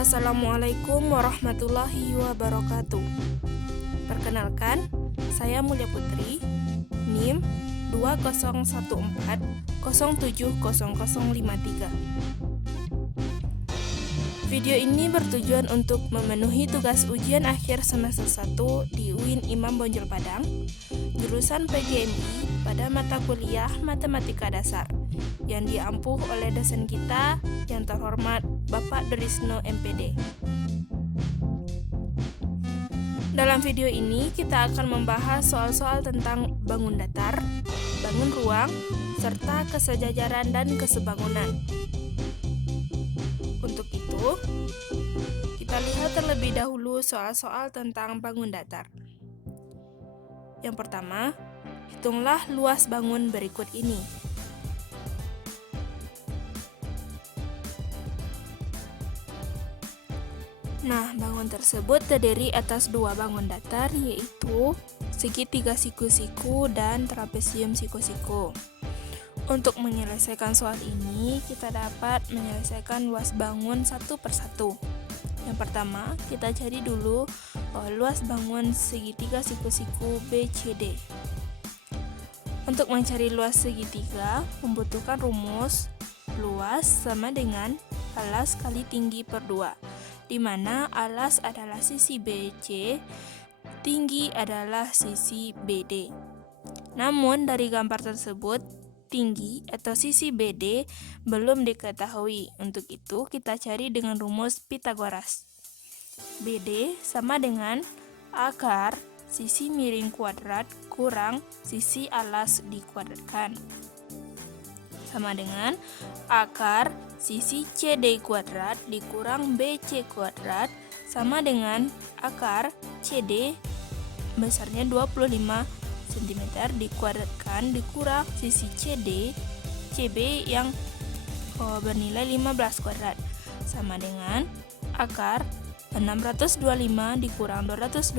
Assalamualaikum warahmatullahi wabarakatuh. Perkenalkan, saya Mulia Putri, NIM 2014070053. Video ini bertujuan untuk memenuhi tugas ujian akhir semester 1 di UIN Imam Bonjol Padang, jurusan PGMI pada mata kuliah Matematika Dasar, yang diampuh oleh dosen kita yang terhormat Bapak Dorisno MPD. Dalam video ini kita akan membahas soal-soal tentang bangun datar, bangun ruang, serta kesejajaran dan kesebangunan. Untuk itu, kita lihat terlebih dahulu soal-soal tentang bangun datar. Yang pertama, hitunglah luas bangun berikut ini. Nah, bangun tersebut terdiri atas dua bangun datar, yaitu segitiga siku-siku dan trapesium siku-siku. Untuk menyelesaikan soal ini, kita dapat menyelesaikan luas bangun satu persatu. Yang pertama, kita cari dulu luas bangun segitiga siku-siku BCD. Untuk mencari luas segitiga, membutuhkan rumus luas sama dengan alas kali tinggi per 2, di mana alas adalah sisi BC, tinggi adalah sisi BD. Namun dari gambar tersebut, tinggi atau sisi BD belum diketahui. Untuk itu kita cari dengan rumus Pitagoras. BD sama dengan akar sisi miring kuadrat kurang sisi alas dikuadratkan, sama dengan akar sisi CD kuadrat dikurang BC kuadrat sama dengan akar CD besarnya 25 cm dikuadratkan dikurang sisi CD CB yang bernilai 15 kuadrat sama dengan akar 625 dikurang 225.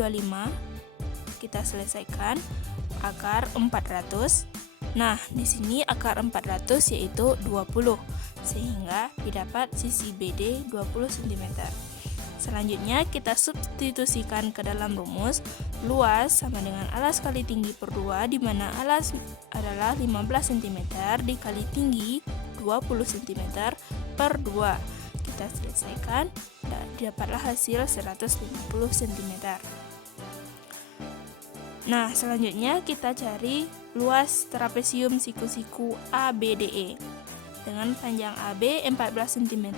Kita selesaikan akar 400. Nah, di sini akar 400 yaitu 20, sehingga didapat sisi BD 20 cm. Selanjutnya kita substitusikan ke dalam rumus luas sama dengan alas kali tinggi per 2, di mana alas adalah 15 cm dikali tinggi 20 cm per 2. Kita selesaikan dan dapatlah hasil 150 cm. Nah, selanjutnya kita cari luas trapesium siku-siku ABDE dengan panjang AB 14 cm,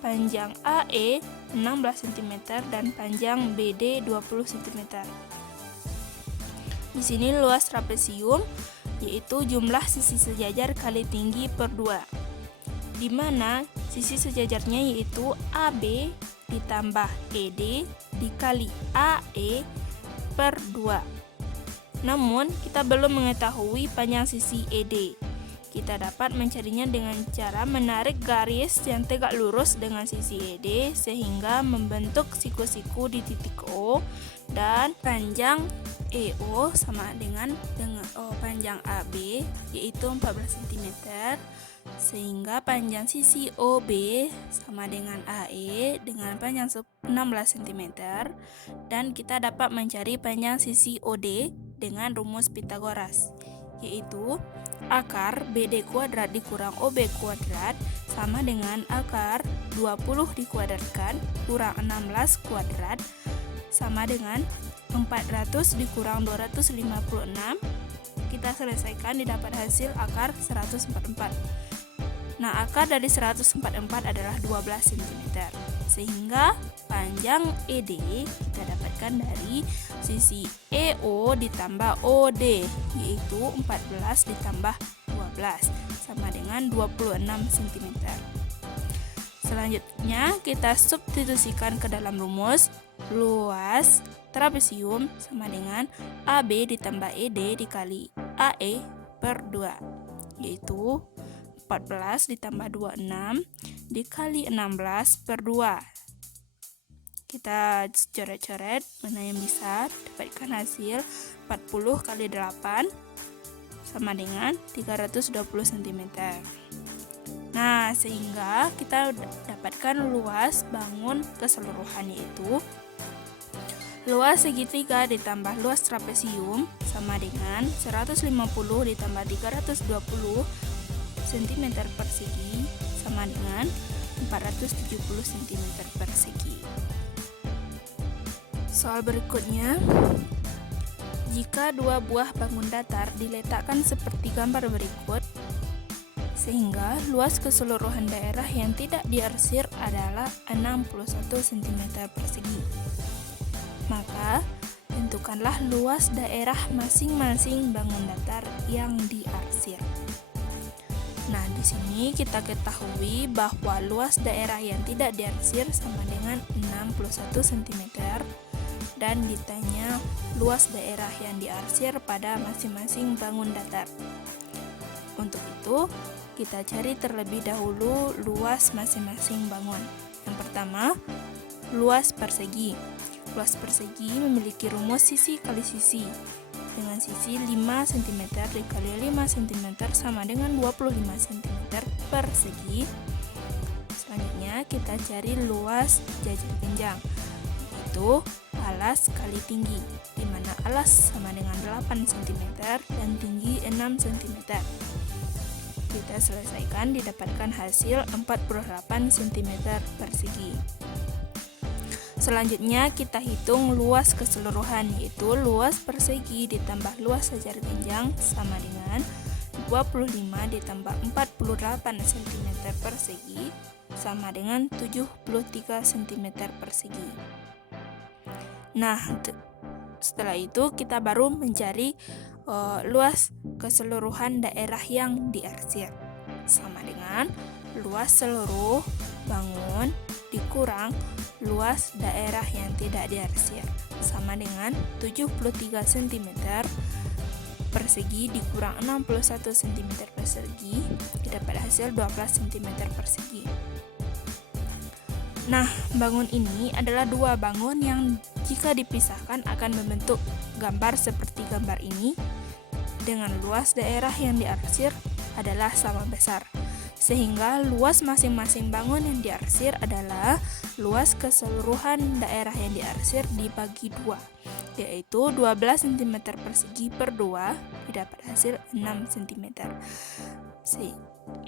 panjang AE 16 cm, dan panjang BD 20 cm. Di sini luas trapesium yaitu jumlah sisi sejajar kali tinggi per 2, di mana sisi sejajarnya yaitu AB ditambah ED dikali AE per 2. Namun, kita belum mengetahui panjang sisi ED. Kita dapat mencarinya dengan cara menarik garis yang tegak lurus dengan sisi ED sehingga membentuk siku-siku di titik O, dan panjang EO sama dengan panjang AB yaitu 14 cm, sehingga panjang sisi OB sama dengan AE dengan panjang 16 cm, dan kita dapat mencari panjang sisi OD dengan rumus Pitagoras, yaitu akar BD kuadrat dikurang OB kuadrat sama dengan akar 20 dikuadratkan kurang 16 kuadrat sama dengan 400 dikurang 256. Kita selesaikan didapat hasil akar 144. Nah, akar dari 144 adalah 12 cm, sehingga panjang ED kita dapatkan dari sisi EO ditambah OD, yaitu 14 ditambah 12 sama dengan 26 cm. Selanjutnya kita substitusikan ke dalam rumus luas trapesium sama dengan AB ditambah ED dikali AE per 2, yaitu 14 ditambah 26 dikali 16 per 2. Kita coret-coret mana yang bisa, dapatkan hasil 40 kali 8 sama dengan 320 cm. Nah, sehingga kita dapatkan luas bangun keseluruhan, yaitu luas segitiga ditambah luas trapesium sama dengan 150 ditambah 320 cm persegi sama dengan 470 cm persegi. Soal berikutnya, jika dua buah bangun datar diletakkan seperti gambar berikut, sehingga luas keseluruhan daerah yang tidak diarsir adalah 61 cm persegi, maka tentukanlah luas daerah masing-masing bangun datar yang diarsir. Nah, di sini kita ketahui bahwa luas daerah yang tidak diarsir sama dengan 61 cm dan ditanya luas daerah yang diarsir pada masing-masing bangun datar. Untuk itu, kita cari terlebih dahulu luas masing-masing bangun. Yang pertama, luas persegi. Luas persegi memiliki rumus sisi kali sisi, dengan sisi 5 cm dikali 5 cm sama dengan 25 cm persegi. Selanjutnya kita cari luas jajar genjang, yaitu alas kali tinggi, di mana alas sama dengan 8 cm dan tinggi 6 cm. Kita selesaikan didapatkan hasil 48 cm persegi. Selanjutnya kita hitung luas keseluruhan, yaitu luas persegi ditambah luas jajar genjang sama dengan 25 ditambah 48 cm persegi sama dengan 73 cm persegi. Nah, setelah itu kita baru mencari luas keseluruhan daerah yang diarsir, sama dengan luas seluruh bangun dikurang luas daerah yang tidak diarsir, sama dengan 73 cm persegi dikurang 61 cm persegi, didapat hasil 12 cm persegi. Nah, bangun ini adalah dua bangun yang jika dipisahkan akan membentuk gambar seperti gambar ini, dengan luas daerah yang diarsir adalah sama besar, sehingga luas masing-masing bangun yang diarsir adalah luas keseluruhan daerah yang diarsir dibagi 2, yaitu 12 cm persegi per 2, didapat hasil 6 cm.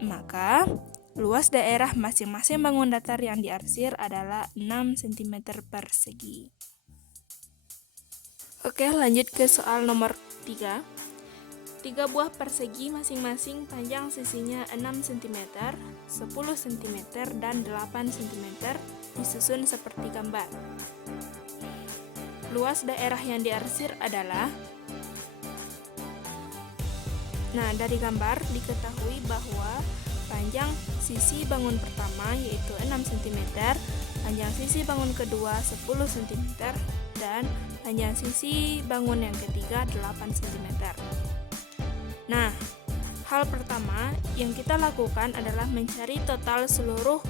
Maka luas daerah masing-masing bangun datar yang diarsir adalah 6 cm persegi. Oke, lanjut ke soal nomor 3. 3 buah persegi masing-masing panjang sisinya 6 cm, 10 cm, dan 8 cm disusun seperti gambar. Luas daerah yang diarsir adalah, nah dari gambar diketahui bahwa panjang sisi bangun pertama yaitu 6 cm, panjang sisi bangun kedua 10 cm, dan panjang sisi bangun yang ketiga 8 cm. Nah, hal pertama yang kita lakukan adalah mencari total seluruh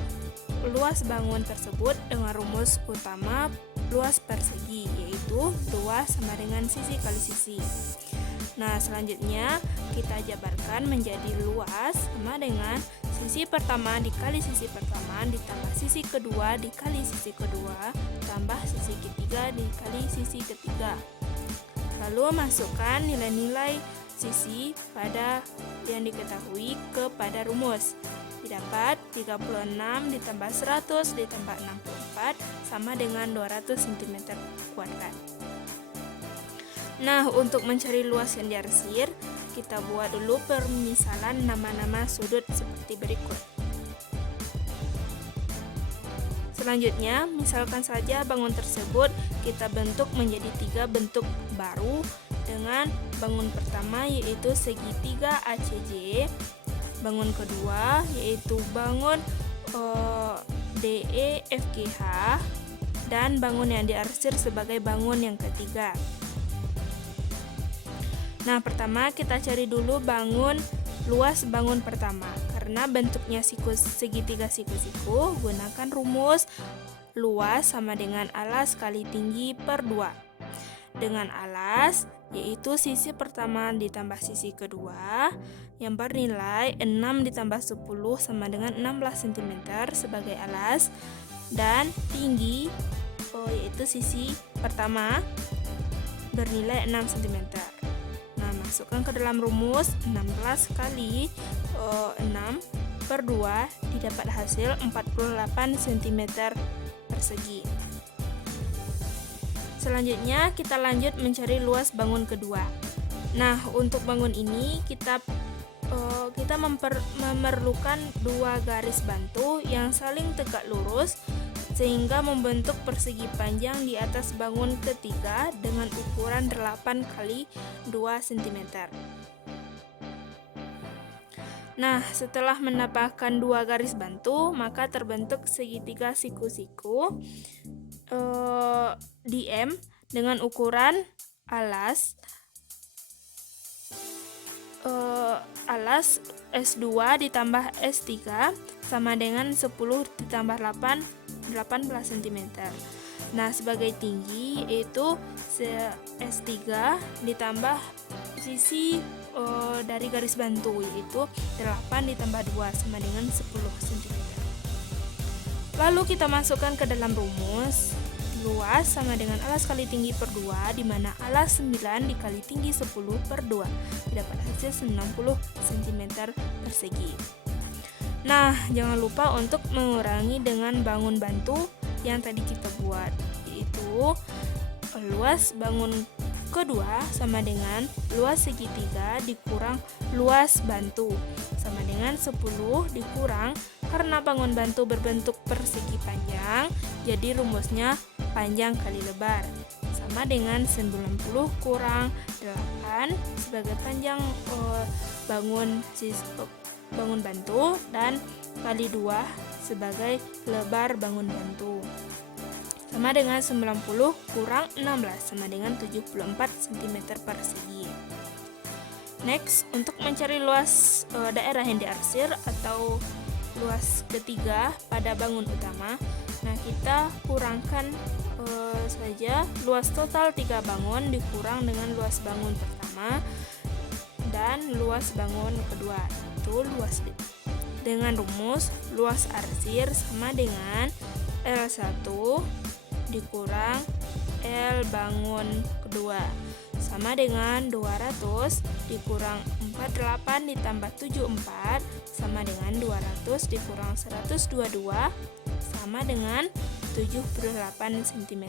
luas bangun tersebut dengan rumus utama luas persegi, yaitu luas sama dengan sisi kali sisi. Nah, selanjutnya kita jabarkan menjadi luas sama dengan sisi pertama dikali sisi pertama ditambah sisi kedua dikali sisi kedua tambah sisi ketiga dikali sisi ketiga. Lalu masukkan nilai-nilai sisi pada yang diketahui kepada rumus. Didapat 36 ditambah 100 ditambah 64 sama dengan 200 cm kuadrat. Nah, untuk mencari luas yang diarsir, kita buat dulu permisalan nama-nama sudut seperti berikut. Selanjutnya, misalkan saja bangun tersebut kita bentuk menjadi 3 bentuk baru dengan bangun pertama yaitu segitiga ACJ, bangun kedua yaitu bangun DEFGH, dan bangun yang diarsir sebagai bangun yang ketiga. Nah, pertama kita cari dulu luas bangun pertama. Karena bentuknya segitiga siku-siku, gunakan rumus luas sama dengan alas kali tinggi per 2. Dengan alas yaitu sisi pertama ditambah sisi kedua yang bernilai 6 ditambah 10 sama dengan 16 cm sebagai alas, dan tinggi yaitu sisi pertama bernilai 6 cm. Nah, masukkan ke dalam rumus 16 kali 6 per 2 didapat hasil 48 cm persegi. Selanjutnya kita lanjut mencari luas bangun kedua. Nah, untuk bangun ini kita memerlukan dua garis bantu yang saling tegak lurus sehingga membentuk persegi panjang di atas bangun ketiga dengan ukuran 8 kali 2 cm. Nah, setelah mendapatkan dua garis bantu, maka terbentuk segitiga siku-siku di M dengan ukuran alas S2 ditambah S3 sama dengan 10 ditambah 18 cm. Nah, sebagai tinggi yaitu S3 ditambah sisi dari garis bantu yaitu 8 ditambah 2 sama dengan 10 cm. Lalu kita masukkan ke dalam rumus luas sama dengan alas kali tinggi per 2, di mana alas 9 dikali tinggi 10 per 2 dapat hasil 90 cm persegi. Nah, jangan lupa untuk mengurangi dengan bangun bantu yang tadi kita buat, yaitu luas bangun kedua sama dengan luas segitiga dikurang luas bantu sama dengan 10 dikurang, karena bangun bantu berbentuk persegi panjang, jadi rumusnya panjang kali lebar sama dengan 90 kurang 8 sebagai panjang bangun bantu dan kali 2 sebagai lebar bangun bantu sama dengan 90 kurang 16 sama dengan 74 cm persegi. Next, untuk mencari luas daerah yang diarsir atau luas ketiga pada bangun utama, nah kita kurangkan saja luas total 3 bangun dikurang dengan luas bangun pertama dan luas bangun kedua, itu luas dengan rumus luas arsir sama dengan L1 dikurang L bangun kedua sama dengan 200 dikurang 48 ditambah 74 sama dengan 200 dikurang 122 sama dengan 78 cm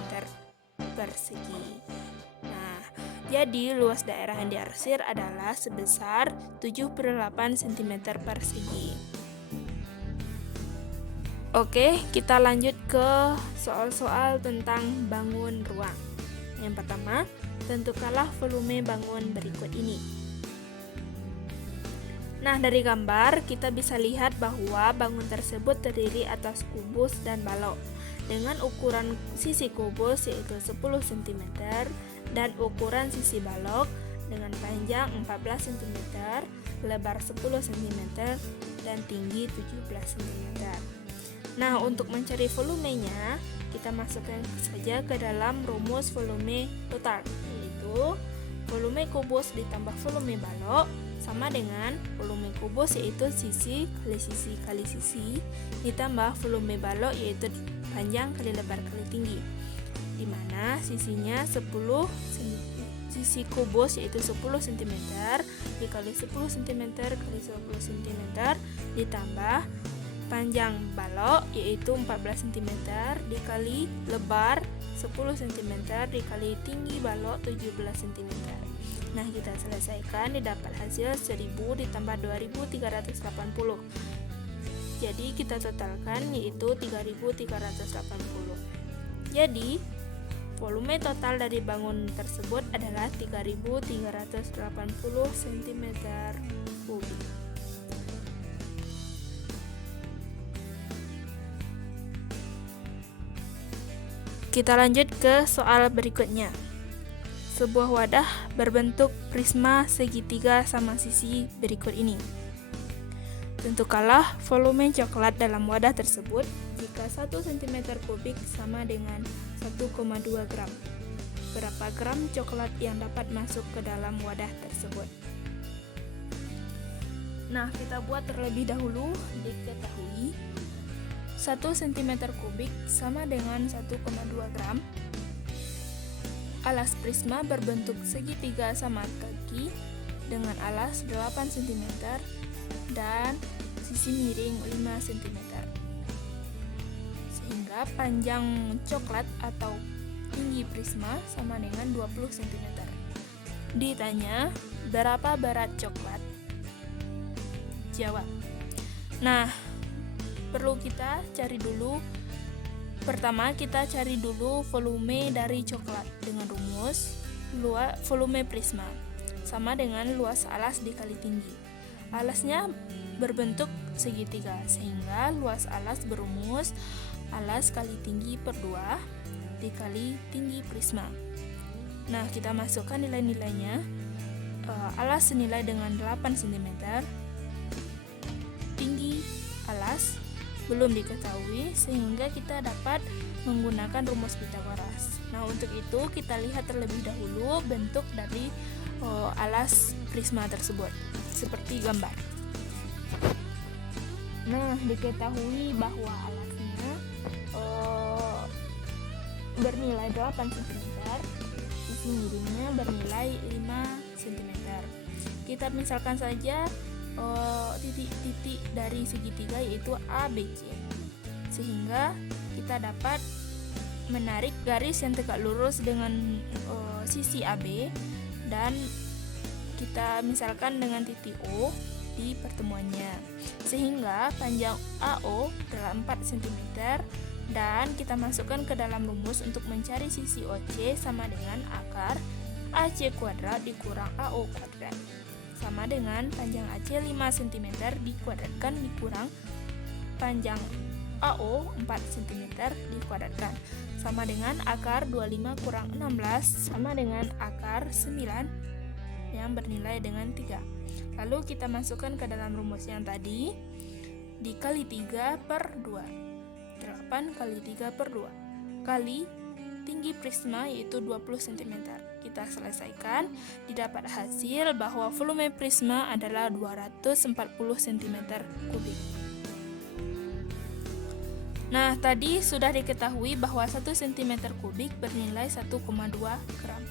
persegi. Nah, jadi luas daerah yang diarsir adalah sebesar 78 cm persegi. Oke, kita lanjut ke soal-soal tentang bangun ruang. Yang pertama, tentukanlah volume bangun berikut ini. Nah, dari gambar kita bisa lihat bahwa bangun tersebut terdiri atas kubus dan balok dengan ukuran sisi kubus yaitu 10 cm dan ukuran sisi balok dengan panjang 14 cm, lebar 10 cm dan tinggi 17 cm. Nah, untuk mencari volumenya, kita masukkan saja ke dalam rumus volume total, yaitu volume kubus ditambah volume balok sama dengan volume kubus yaitu sisi kali sisi ditambah volume balok yaitu panjang kali lebar kali tinggi, di mana sisinya 10 sisi kubus yaitu 10 cm dikali 10 cm kali 10 cm ditambah panjang balok yaitu 14 cm dikali lebar 10 cm dikali tinggi balok 17 cm. Nah, kita selesaikan didapat hasil 1000 ditambah 2380. Jadi kita totalkan yaitu 3380. Jadi volume total dari bangun tersebut adalah 3380 cm3. Kita lanjut ke soal berikutnya. Sebuah wadah berbentuk prisma segitiga sama sisi berikut ini. Tentukanlah volume coklat dalam wadah tersebut jika 1 cm kubik sama dengan 1,2 gram. berapa gram coklat yang dapat masuk ke dalam wadah tersebut. Nah, kita buat terlebih dahulu. Diketahui 1 cm kubik sama dengan 1,2 gram. Alas prisma berbentuk segitiga sama kaki dengan alas 8 cm dan sisi miring 5 cm. Sehingga panjang coklat atau tinggi prisma sama dengan 20 cm. Ditanya, berapa berat coklat? Jawab. Nah, perlu kita cari dulu. Pertama, kita cari dulu volume dari coklat dengan rumus volume prisma sama dengan luas alas dikali tinggi. Alasnya berbentuk segitiga, sehingga luas alas berumus alas kali tinggi per 2 dikali tinggi prisma. Nah, kita masukkan nilai-nilainya. Alas senilai dengan 8 cm. Tinggi alas belum diketahui, sehingga kita dapat menggunakan rumus Pythagoras. Nah, untuk itu kita lihat terlebih dahulu bentuk dari alas prisma tersebut seperti gambar. Nah, diketahui bahwa alasnya bernilai 8 cm, sisi miringnya bernilai 5 cm. Kita misalkan saja titik-titik dari segitiga yaitu A, B, C, sehingga kita dapat menarik garis yang tegak lurus dengan sisi AB dan kita misalkan dengan titik O di pertemuannya, sehingga panjang AO adalah 4 cm dan kita masukkan ke dalam rumus untuk mencari sisi OC sama dengan akar AC kuadrat dikurang AO kuadrat sama dengan panjang AC 5 cm dikuadratkan dikurang panjang AO 4 cm dikuadratkan sama dengan akar 25 kurang 16 sama dengan akar 9 yang bernilai dengan 3. Lalu kita masukkan ke dalam rumus yang tadi, dikali 3 per 2, 8 kali 3 per 2 kali tinggi prisma yaitu 20 cm. Kita selesaikan, didapat hasil bahwa volume prisma adalah 240 cm kubik. Nah, tadi sudah diketahui bahwa 1 cm kubik bernilai 1,2 gram.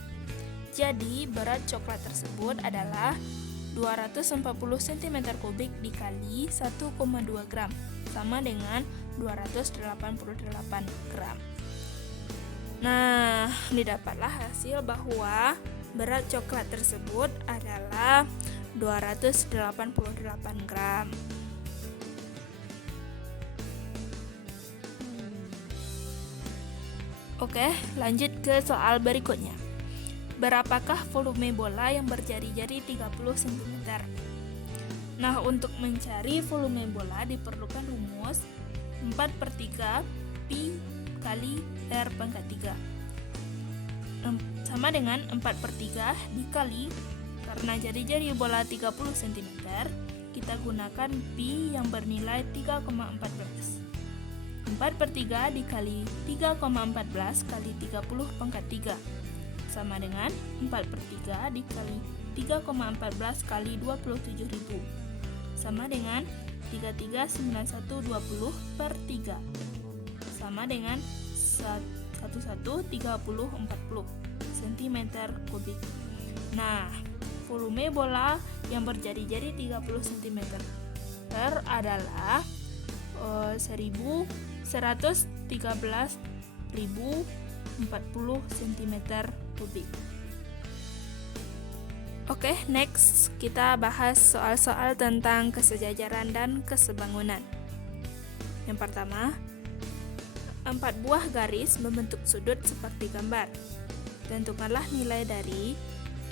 Jadi, berat coklat tersebut adalah 240 cm kubik dikali 1,2 gram, sama dengan 288 gram. Nah, didapatlah hasil bahwa berat coklat tersebut adalah 288 gram. Oke, lanjut ke soal berikutnya. Berapakah volume bola yang berjari-jari 30 cm? Nah, untuk mencari volume bola diperlukan rumus 4/3 pi kali R pangkat 3 sama dengan 4/3 dikali, karena jari-jari bola 30 cm, kita gunakan pi yang bernilai 3,14. 4/3 dikali 3,14 kali 30 pangkat 3 sama dengan 4/3 dikali 3,14 kali 27.000 sama dengan 339120 per 3 sama dengan 113040 cm kubik. Nah, volume bola yang berjari-jari 30 cm adalah 1113.040 cm kubik. Oke, next kita bahas soal-soal tentang kesejajaran dan kesebangunan. Yang pertama, 4 buah garis membentuk sudut seperti gambar. Tentukanlah nilai dari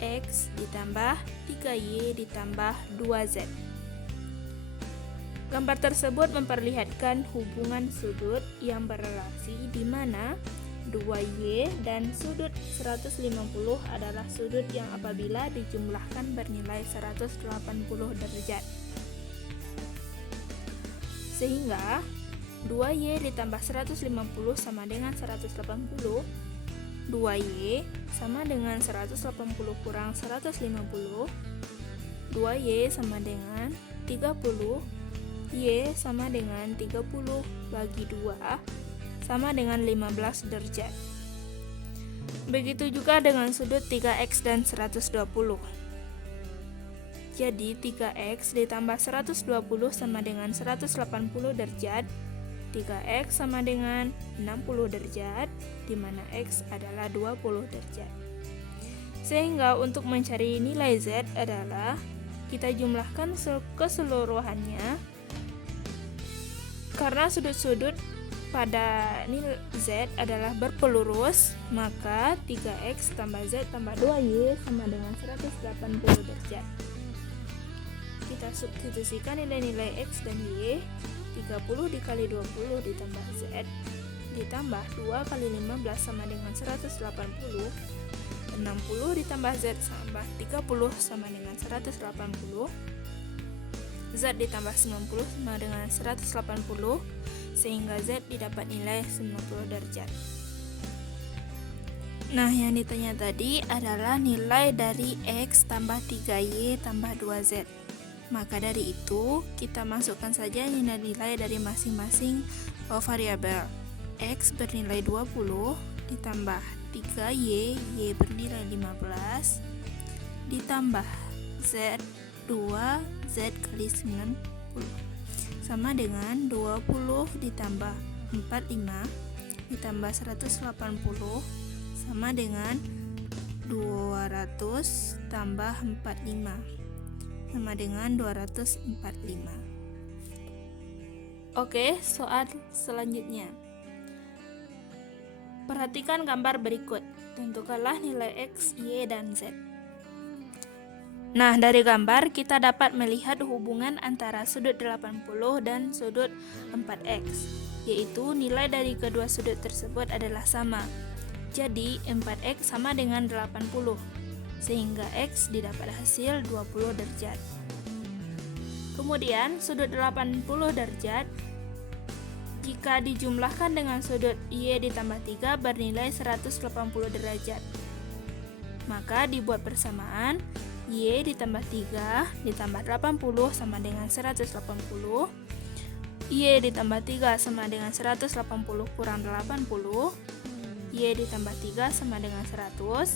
X ditambah 3Y ditambah 2Z. Gambar tersebut memperlihatkan hubungan sudut yang berrelasi di mana 2Y dan sudut 150 adalah sudut yang apabila dijumlahkan bernilai 180 derajat. Sehingga 2Y ditambah 150 sama dengan 180 2Y sama dengan 180 kurang 150. 2Y sama dengan 30. Y sama dengan 30 bagi 2 sama dengan 15 derajat. Begitu juga dengan sudut 3X dan 120. Jadi 3X ditambah 120 sama dengan 180 derajat. 3X sama dengan 60 derajat, di mana X adalah 20 derajat. Sehingga untuk mencari nilai Z adalah kita jumlahkan keseluruhannya. Karena sudut-sudut pada nilai Z adalah berpelurus, maka 3X tambah Z tambah 2Y sama dengan 180 derajat. Kita substitusikan nilai-nilai X dan Y. 30 dikali 20 ditambah Z ditambah 2 kali 15 sama dengan 180. 60 ditambah Z tambah 30 sama dengan 180. Z ditambah 90 sama dengan 180, sehingga Z didapat nilai 90 derajat. Nah, yang ditanya tadi adalah nilai dari X tambah 3Y tambah 2Z. Maka dari itu, kita masukkan saja nilai-nilai dari masing-masing variabel. X bernilai 20 ditambah 3Y, Y bernilai 15, ditambah Z 2Z kali 90 sama dengan 20 ditambah 45 ditambah 180 sama dengan 200 tambah 45 sama dengan 245. Oke, soal selanjutnya. Perhatikan gambar berikut. Tentukanlah nilai X, Y, dan Z. Nah, dari gambar kita dapat melihat hubungan antara sudut 80 dan sudut 4X, yaitu nilai dari kedua sudut tersebut adalah sama. Jadi 4X sama dengan 80, sehingga X didapat hasil 20 derajat. Kemudian sudut 80 derajat jika dijumlahkan dengan sudut Y ditambah 3 bernilai 180 derajat. Maka dibuat persamaan Y ditambah 3 ditambah 80 sama dengan 180. Y ditambah 3 sama dengan 180 kurang 80. Y ditambah 3 sama dengan 100.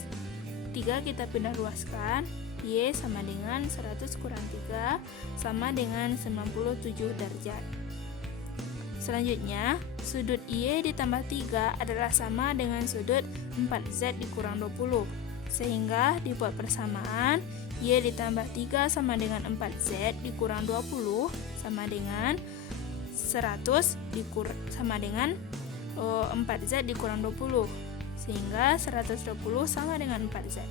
3 kita pindah luaskan. Y sama dengan 100 kurang 3 sama dengan 97 derajat. Selanjutnya, sudut Y ditambah 3 adalah sama dengan sudut 4Z dikurang 20. Sehingga dibuat persamaan Y ditambah 3 sama dengan 4Z dikurang 20 sama dengan 100 sama dengan 4Z dikurang 20, sehingga 120 sama dengan 4Z.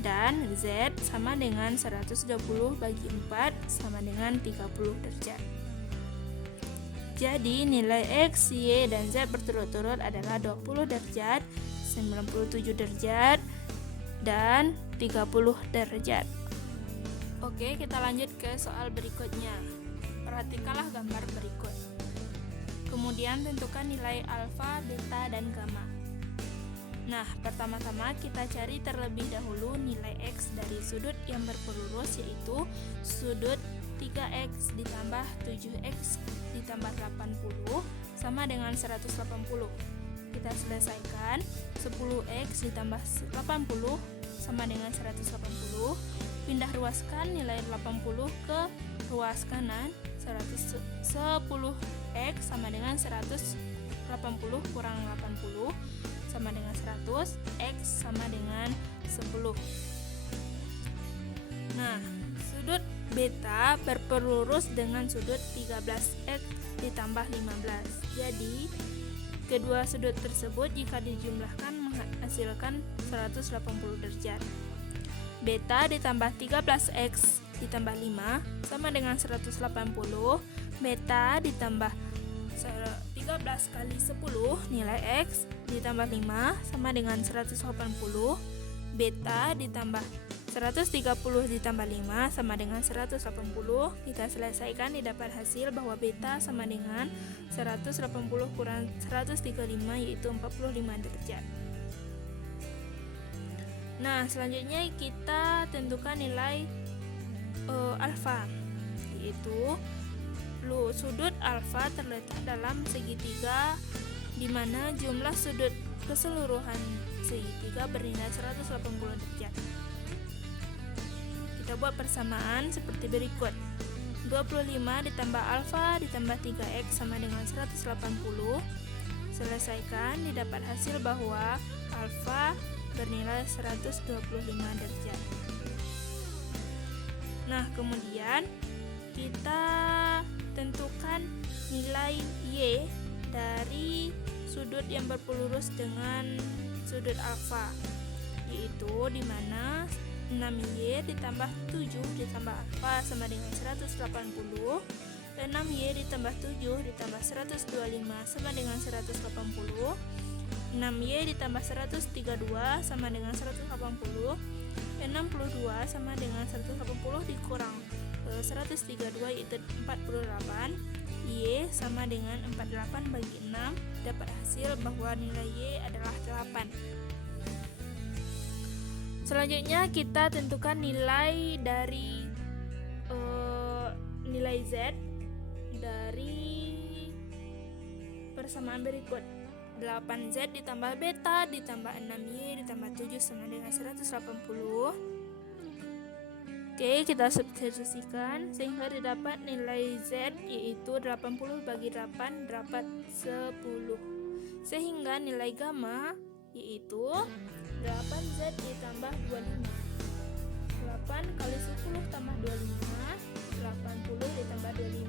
Dan Z sama dengan 120 bagi 4 sama dengan 30 derajat. Jadi nilai X, Y, dan Z berturut-turut adalah 20 derajat, 97 derajat, dan 30 derajat. Oke, kita lanjut ke soal berikutnya. Perhatikanlah gambar berikut. Kemudian tentukan nilai alfa, beta, dan gamma. Nah, pertama-tama kita cari terlebih dahulu nilai X dari sudut yang berpelurus, yaitu sudut 3X ditambah 7X ditambah 80 sama dengan 180. Kita selesaikan. 10X ditambah 80 sama dengan 180. Pindah ruaskan nilai 80 ke ruas kanan. 10X sama dengan 180 kurang 80 sama dengan 100. X sama dengan 10. Nah, sudut beta berpelurus dengan sudut 13X ditambah 15. Jadi, kedua sudut tersebut jika dijumlahkan menghasilkan 180 derajat. Beta ditambah 13X ditambah 5 sama dengan 180. Beta ditambah 13 kali 10 nilai X ditambah 5 sama dengan 180. Beta ditambah 130 ditambah 5 sama dengan 180. Kita selesaikan, didapat hasil bahwa beta sama dengan 180 kurang 135, yaitu 45 derajat. Nah, selanjutnya kita tentukan nilai alfa, yaitu sudut alfa terletak dalam segitiga di mana jumlah sudut keseluruhan segitiga bernilai 180 derajat. Kita buat persamaan seperti berikut. 25 ditambah alfa ditambah 3x sama dengan 180. Selesaikan, didapat hasil bahwa alfa bernilai 125 derajat. Nah, kemudian kita tentukan nilai y dari sudut yang berpelurus dengan sudut alfa, yaitu di mana 6y ditambah 7 ditambah alfa sama dengan 180, 6y ditambah 7 ditambah 125 sama dengan 180, 6y ditambah 132 sama dengan 180, 62 sama dengan 180 dikurang 132 yaitu 48, y sama dengan 48 bagi 6, dapat hasil bahwa nilai y adalah 8. Selanjutnya kita tentukan nilai dari nilai z dari persamaan berikut. 8z ditambah beta ditambah 6y ditambah 7 sama dengan 180. Oke, kita substitusikan sehingga didapat nilai z yaitu 80 bagi 8 dapat 10. Sehingga nilai gamma yaitu 8z ditambah 25. 8 kali 10 tambah 25, 80 ditambah 25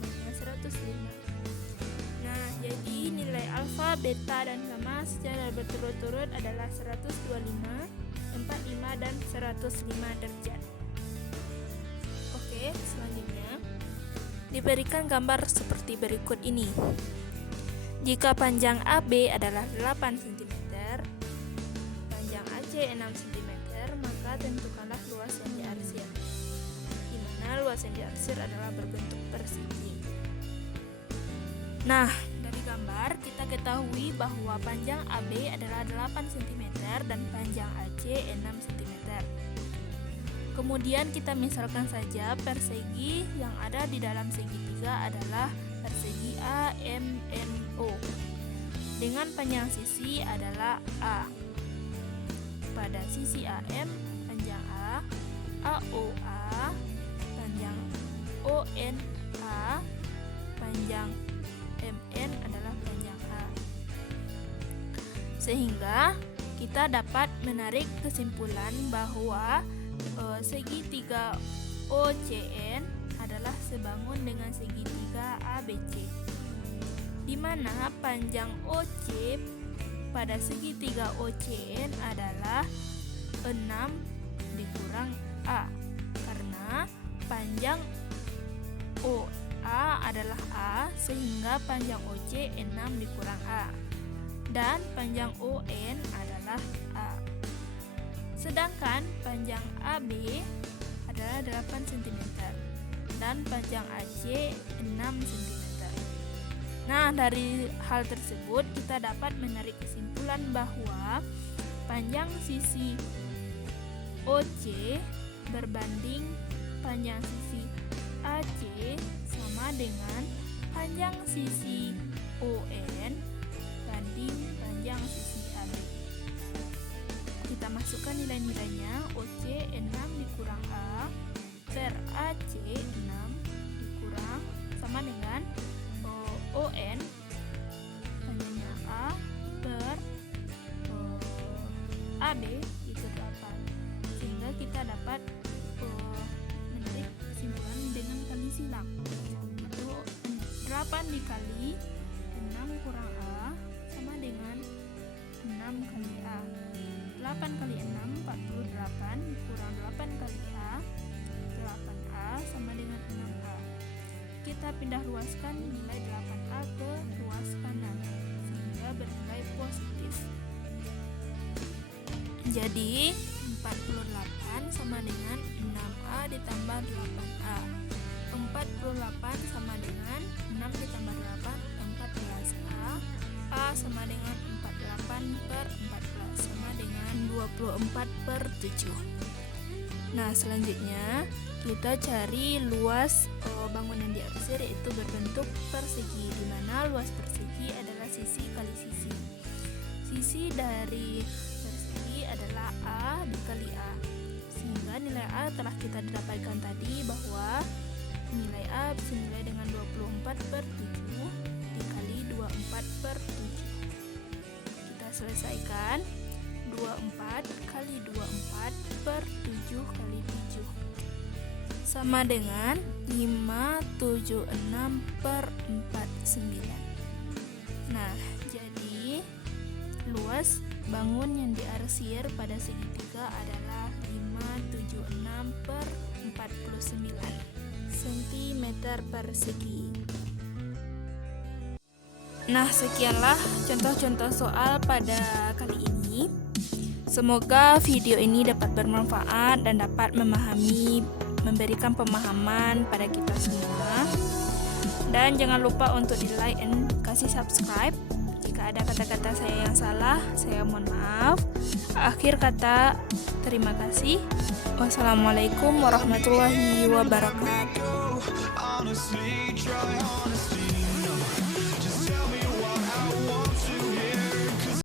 dengan 105. Nah, jadi nilai alfa, beta, dan gamma secara berturut-turut adalah 125, 45, dan 105 derajat. Oke, selanjutnya diberikan gambar seperti berikut ini. Jika panjang AB adalah 8 cm, panjang AC 6 cm, maka tentukanlah luas yang diarsir, di mana luas yang diarsir adalah berbentuk persegi. Nah, dari gambar kita ketahui bahwa panjang AB adalah 8 cm dan panjang AC 6 cm. Kemudian kita misalkan saja persegi yang ada di dalam segitiga adalah persegi AMNO dengan panjang sisi adalah A. Pada sisi AM panjang A, AOA, panjang ONA, panjang MN adalah panjang A. Sehingga kita dapat menarik kesimpulan bahwa segitiga OCN adalah sebangun dengan segitiga ABC, di mana panjang OC pada segitiga OCN adalah 6 dikurang A, karena panjang OA adalah A, sehingga panjang OC 6 dikurang A, dan panjang ON adalah A. Sedangkan panjang AB adalah 8 cm dan panjang AC 6 cm. Nah, dari hal tersebut kita dapat menarik kesimpulan bahwa panjang sisi OC berbanding panjang sisi AC sama dengan panjang sisi ON banding panjang sisi AB. Kita masukkan nilai-nilainya. OC 6 dikurang A per AC 6 dikurang sama dengan ON panjangnya A per AB itu 8, sehingga kita dapat menarik kesimpulan dengan kali silang. Itu 8 dikali 6 kurang A sama dengan 6 kali A. 8 kali 6 48 kurang 8 kali A, 8A sama dengan 6A. Kita pindah ruaskan nilai 8A ke ruas kanan sehingga bernilai positif. Jadi 48 sama dengan 6A ditambah 8A. 48 sama dengan 6 ditambah 8 14A. A sama dengan 48 per 14 sama dengan 24/7. Nah, selanjutnya kita cari luas bangunan di arsir, yaitu berbentuk persegi, di mana luas persegi adalah sisi kali sisi. Sisi dari persegi adalah A dikali A, sehingga nilai A telah kita dapatkan tadi, bahwa nilai A senilai dengan 24/7 dikali 24/7. Kita selesaikan. 24 kali 24/7 kali 7 sama dengan 576/49. Nah, jadi luas bangun yang diarsir pada segitiga adalah 576/49 cm persegi. Nah, sekianlah contoh-contoh soal pada kali ini. Semoga video ini dapat bermanfaat dan dapat memberikan pemahaman pada kita semua. Dan jangan lupa untuk di like dan kasih subscribe. Jika ada kata-kata saya yang salah, saya mohon maaf. Akhir kata, terima kasih. Wassalamualaikum warahmatullahi wabarakatuh.